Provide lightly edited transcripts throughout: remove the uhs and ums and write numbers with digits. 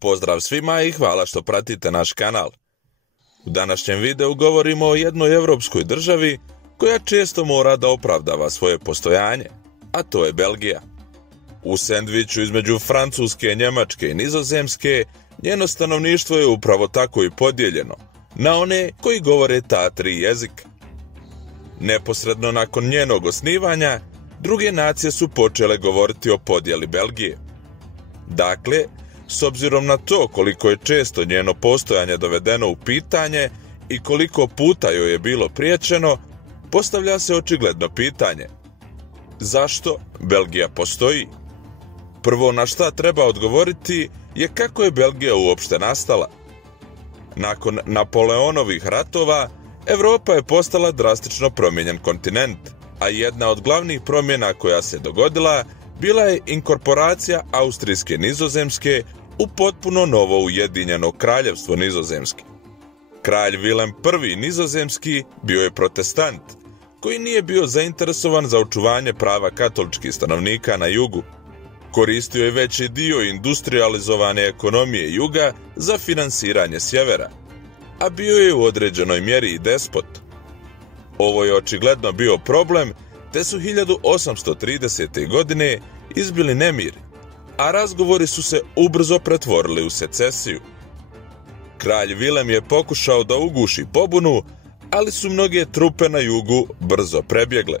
Pozdrav svima i hvala što pratite naš kanal. U današnjem videu govorimo o jednoj evropskoj državi koja često mora da opravdava svoje postojanje, a to je Belgija. U sendviču između Francuske, Njemačke i Nizozemske njeno stanovništvo je upravo tako i podijeljeno na one koji govore ta tri jezika. Neposredno nakon njenog osnivanja, druge nacije su počele govoriti o podjeli Belgije. Dakle, s obzirom na to koliko je često njeno postojanje dovedeno u pitanje i koliko puta joj je bilo priječeno, postavlja se očigledno pitanje. Zašto Belgija postoji? Prvo na šta treba odgovoriti je kako je Belgija uopšte nastala. Nakon Napoleonovih ratova, Evropa je postala drastično promijenjen kontinent, a jedna od glavnih promjena koja se dogodila bila je inkorporacija Austrijske Nizozemske u potpuno novo ujedinjeno kraljevstvo Nizozemske. Kralj Vilem I Nizozemski bio je protestant, koji nije bio zainteresovan za očuvanje prava katoličkih stanovnika na jugu. Koristio je veći dio industrializovane ekonomije juga za finansiranje sjevera, a bio je u određenoj mjeri i despot. Ovo je očigledno bio problem, te su 1830. godine izbili nemiri, a razgovori su se ubrzo pretvorili u secesiju. Kralj Vilem je pokušao da uguši pobunu, ali su mnoge trupe na jugu brzo prebjegle.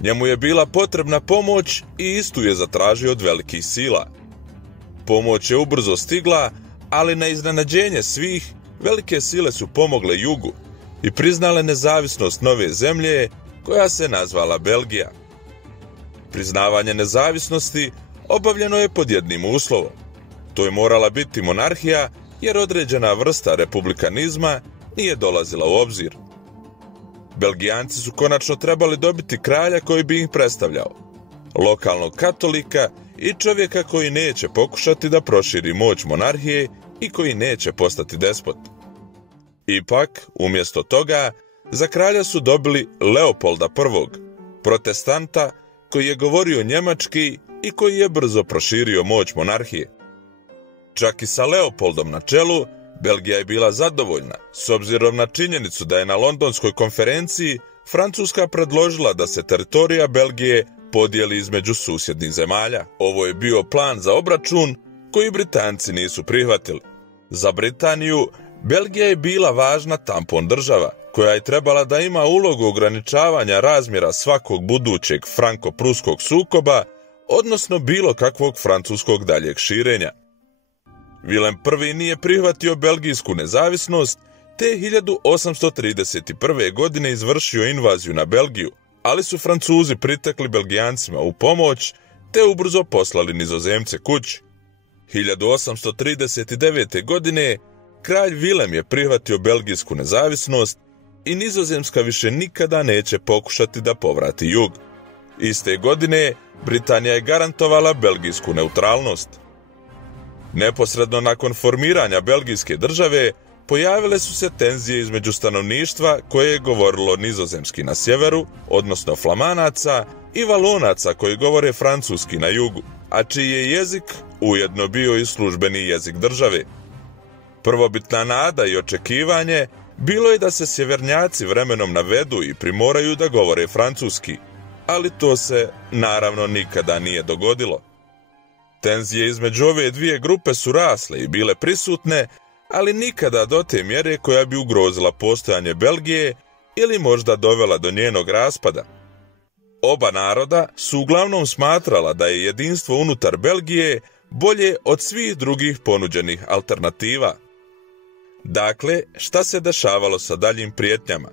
Njemu je bila potrebna pomoć i istu je zatražio od velikih sila. Pomoć je ubrzo stigla, ali na iznenađenje svih, velike sile su pomogle jugu i priznale nezavisnost nove zemlje koja se nazvala Belgija. Priznavanje nezavisnosti obavljeno je pod jednim uslovom. To je morala biti monarhija, jer određena vrsta republikanizma nije dolazila u obzir. Belgijanci su konačno trebali dobiti kralja koji bi ih predstavljao, lokalnog katolika i čovjeka koji neće pokušati da proširi moć monarhije i koji neće postati despot. Ipak, umjesto toga, za kralja su dobili Leopolda I, protestanta koji je govorio njemački i koji je brzo proširio moć monarhije. Čak i sa Leopoldom na čelu, Belgija je bila zadovoljna, s obzirom na činjenicu da je na Londonskoj konferenciji Francuska predložila da se teritorija Belgije podijeli između susjednih zemalja. Ovo je bio plan za obračun koji Britanci nisu prihvatili. Za Britaniju, Belgija je bila važna tampon država, koja je trebala da ima ulogu ograničavanja razmjera svakog budućeg franko-pruskog sukoba, odnosno bilo kakvog francuskog daljeg širenja. Vilem I nije prihvatio belgijsku nezavisnost, te 1831. godine izvršio invaziju na Belgiju, ali su Francuzi pritekli Belgijancima u pomoć, te ubrzo poslali Nizozemce kući. 1839. godine kralj Vilem je prihvatio belgijsku nezavisnost i Nizozemska više nikada neće pokušati da povrati jug. Iste godine Britanija je garantovala belgijsku neutralnost. Neposredno nakon formiranja belgijske države pojavile su se tenzije između stanovništva koje je govorilo nizozemski na sjeveru, odnosno Flamanaca, i Valonaca koji govore francuski na jugu, a čiji je jezik ujedno bio i službeni jezik države. Prvobitna nada i očekivanje bilo je da se sjevernjaci vremenom navedu i primoraju da govore francuski, ali to se naravno nikada nije dogodilo. Tenzije između ove dvije grupe su rasle i bile prisutne, ali nikada do te mjere koja bi ugrozila postojanje Belgije ili možda dovela do njenog raspada. Oba naroda su uglavnom smatrala da je jedinstvo unutar Belgije bolje od svih drugih ponuđenih alternativa. Dakle, šta se dešavalo sa daljim prijetnjama?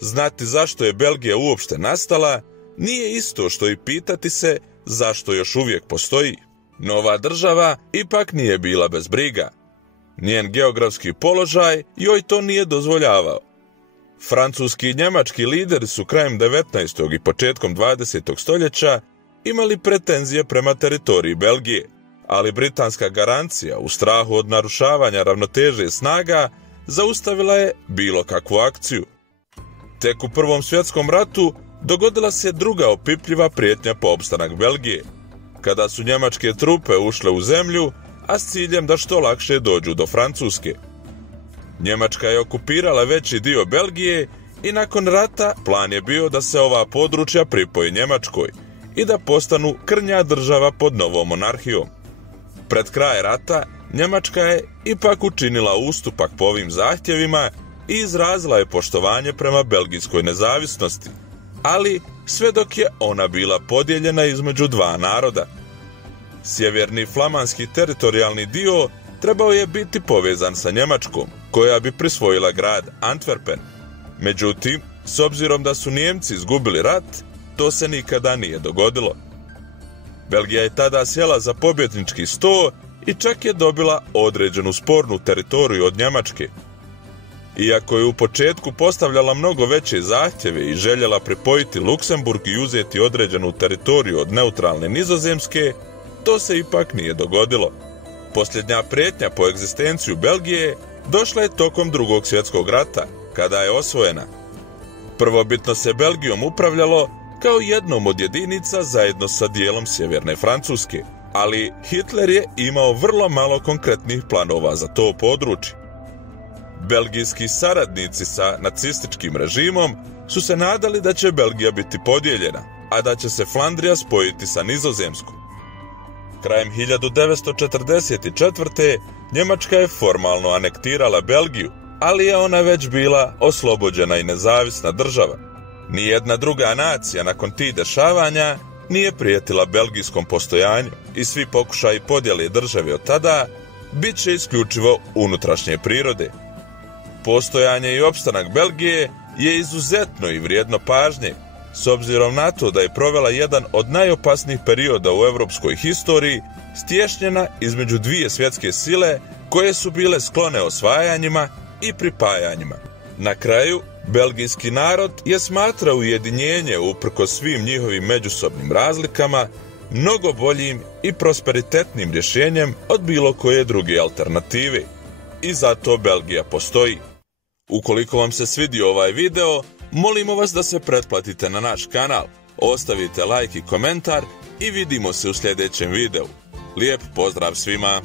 Znati zašto je Belgija uopšte nastala nije isto što i pitati se zašto još uvijek postoji. Nova država ipak nije bila bez briga. Njen geografski položaj joj to nije dozvoljavao. Francuski i njemački lideri su krajem 19. i početkom 20. stoljeća imali pretenzije prema teritoriji Belgije, ali britanska garancija u strahu od narušavanja ravnoteže snaga zaustavila je bilo kakvu akciju. Tek u Prvom svjetskom ratu dogodila se druga opipljiva prijetnja po opstanak Belgije, kada su njemačke trupe ušle u zemlju, a s ciljem da što lakše dođu do Francuske. Njemačka je okupirala veći dio Belgije i nakon rata plan je bio da se ova područja pripoji Njemačkoj i da postanu krnja država pod novom monarhijom. Pred kraj rata Njemačka je ipak učinila ustupak po ovim zahtjevima i izrazila je poštovanje prema belgijskoj nezavisnosti, ali sve dok je ona bila podijeljena između dva naroda. Sjeverni flamanski teritorijalni dio trebao je biti povezan sa Njemačkom, koja bi prisvojila grad Antwerpen. Međutim, s obzirom da su Nijemci izgubili rat, to se nikada nije dogodilo. Belgija je tada sjela za pobjednički sto i čak je dobila određenu spornu teritoriju od Njemačke. Iako je u početku postavljala mnogo veće zahtjeve i željela pripojiti Luksemburg i uzeti određenu teritoriju od neutralne Nizozemske, to se ipak nije dogodilo. Posljednja prijetnja po egzistenciju Belgije došla je tokom Drugog svjetskog rata, kada je osvojena. Prvobitno se Belgijom upravljalo kao jednom od jedinica zajedno sa dijelom sjeverne Francuske, ali Hitler je imao vrlo malo konkretnih planova za to područje. Belgijski saradnici sa nacističkim režimom su se nadali da će Belgija biti podijeljena, a da će se Flandrija spojiti sa Nizozemskom. Krajem 1944. Njemačka je formalno anektirala Belgiju, ali je ona već bila oslobođena i nezavisna država. Nijedna druga nacija nakon tih dešavanja nije prijetila belgijskom postojanju i svi pokušaji podjele države od tada bit će isključivo unutrašnje prirode. Postojanje i opstanak Belgije je izuzetno i vrijedno pažnje, s obzirom na to da je provela jedan od najopasnijih perioda u europskoj historiji, stješnjena između dvije svjetske sile koje su bile sklone osvajanjima i pripajanjima. Na kraju, belgijski narod je smatrao ujedinjenje uprkos svim njihovim međusobnim razlikama mnogo boljim i prosperitetnim rješenjem od bilo koje druge alternative. I zato Belgija postoji. Ukoliko vam se svidio ovaj video, molimo vas da se pretplatite na naš kanal, ostavite like i komentar i vidimo se u sljedećem videu. Lijep pozdrav svima!